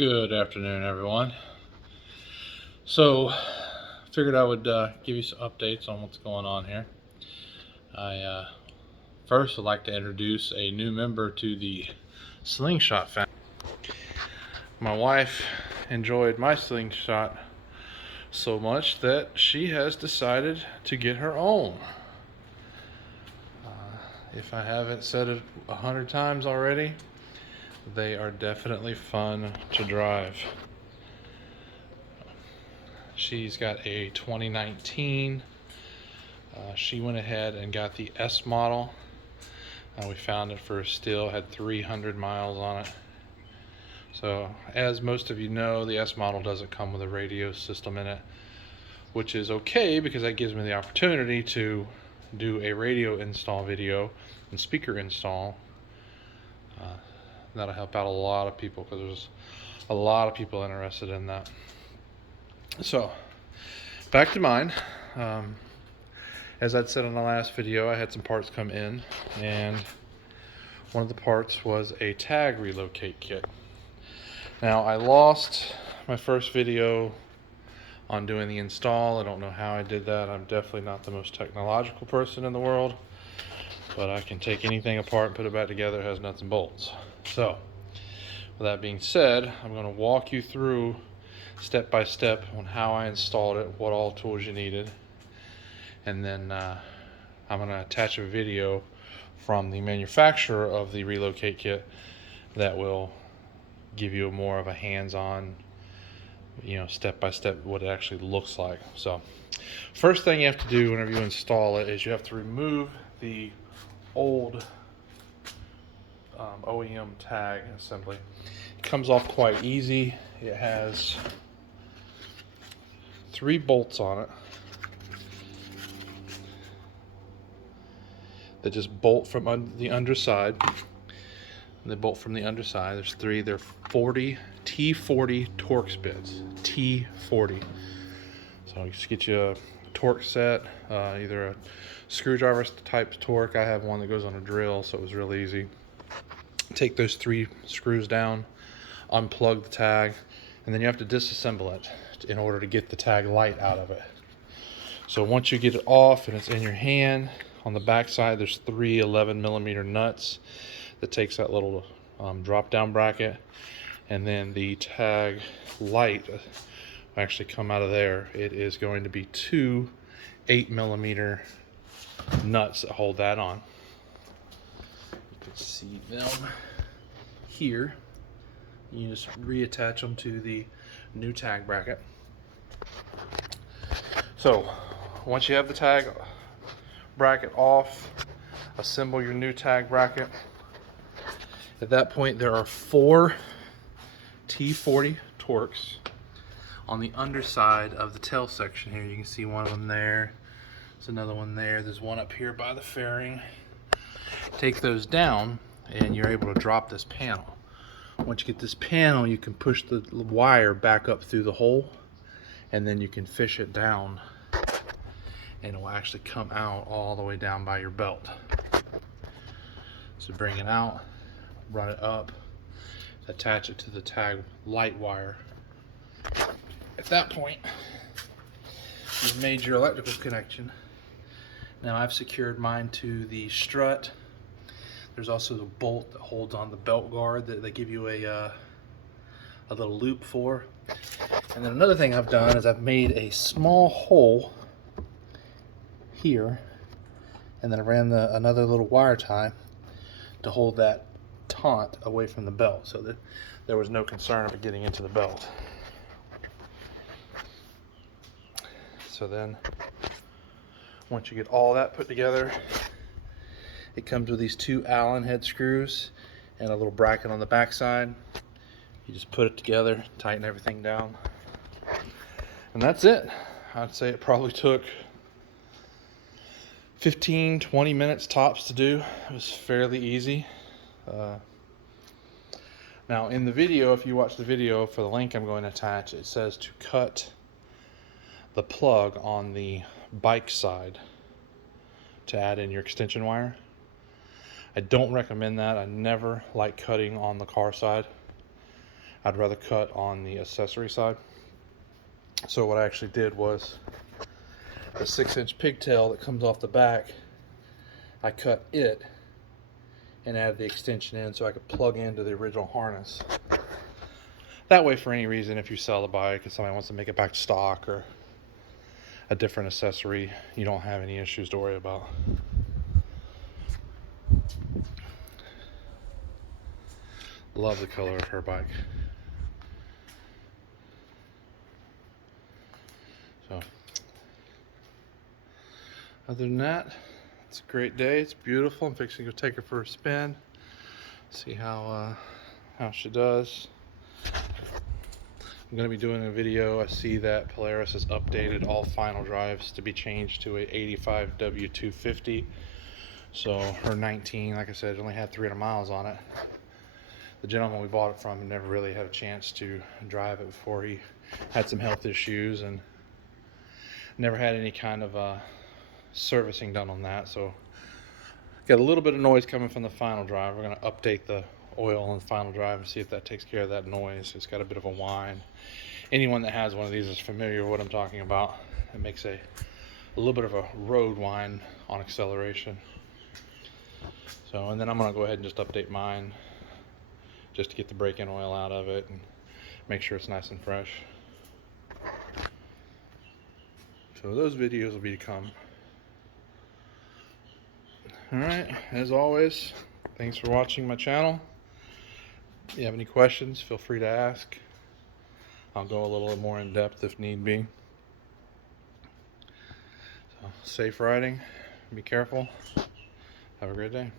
Good afternoon, everyone. So, figured I would give you some updates on what's going on here. I first would like to introduce a new member to the Slingshot family. My wife enjoyed my Slingshot so much that she has decided to get her own. If I haven't said it 100 times already, they are definitely fun to drive. She's got a 2019. She went ahead and got the S model. We found it for a steal, had 300 miles on it. So, as most of you know, the S model doesn't come with a radio system in it, which is okay because that gives me the opportunity to do a radio install video and speaker install. That'll help out a lot of people because there's a lot of people interested in that. So, back to mine. As I'd said in the last video, I had some parts come in, and one of the parts was a tag relocate kit. Now, I lost my first video on doing the install. I don't know how I did that. I'm definitely not the most technological person in the world, but I can take anything apart and put it back together. It has nuts and bolts. So, with that being said, I'm going to walk you through step by step on how I installed it, what all tools you needed, and then I'm going to attach a video from the manufacturer of the relocate kit that will give you more of a hands-on, step by step what it actually looks like. So first thing you have to do whenever you install it is you have to remove the old OEM tag assembly. It comes off quite easy. It has 3 bolts on it that just bolt from the underside. They bolt from the underside. There's 3. They're T40 Torx bits. T40. So you just get you a torque set, either a screwdriver type torque. I have one that goes on a drill, so it was real easy. Take those 3 screws down, unplug the tag, and then you have to disassemble it in order to get the tag light out of it. So once you get it off and it's in your hand, on the back side there's 3 11mm nuts that takes that little drop down bracket, and then the tag light will actually come out of there. It is going to be 2 8mm nuts that hold that on. You can see them here. You just reattach them to the new tag bracket. So once you have the tag bracket off, assemble your new tag bracket. At that point there are 4 T40 Torx on the underside of the tail section here. You can see one of them there. There's another one there. There's one up here by the fairing. Take those down and you're able to drop this panel. Once you get this panel, you can push the wire back up through the hole, and then you can fish it down, and it will actually come out all the way down by your belt. So bring it out, run it up, attach it to the tag light wire. At that point, you've made your electrical connection. Now I've secured mine to the strut. There's also the bolt that holds on the belt guard that they give you a little loop for. And then another thing I've done is I've made a small hole here, and then I ran another little wire tie to hold that taunt away from the belt, so that there was no concern of it getting into the belt. So then once you get all that put together, it comes with these 2 Allen head screws and a little bracket on the back side. You just put it together, tighten everything down, and that's it. I'd say it probably took 15-20 minutes tops to do. It was fairly easy. Now in the video, if you watch the video for the link I'm going to attach, it says to cut the plug on the bike side to add in your extension wire. I don't recommend that. I never like cutting on the car side. I'd rather cut on the accessory side. So what I actually did was the 6-inch pigtail that comes off the back, I cut it and added the extension in so I could plug into the original harness. That way, for any reason, if you sell the bike and somebody wants to make it back to stock or a different accessory, you don't have any issues to worry about. Love the color of her bike. So, other than that, it's a great day. It's beautiful. I'm fixing to go take her for a spin, see how she does. I'm going to be doing a video. I see that Polaris has updated all final drives to be changed to a 85 W250. So her 19, like I said, only had 300 miles on it. The gentleman we bought it from never really had a chance to drive it before. He had some health issues and never had any kind of servicing done on that. So got a little bit of noise coming from the final drive. We're going to update the oil on the final drive and see if that takes care of that noise. It's got a bit of a whine. Anyone that has one of these is familiar with what I'm talking about. It makes a little bit of a road whine on acceleration. So, and then I'm going to go ahead and just update mine just to get the brake-in oil out of it and make sure it's nice and fresh. So those videos will be to come. Alright, as always, thanks for watching my channel. If you have any questions, feel free to ask. I'll go a little more in depth if need be. So, safe riding, be careful, have a great day.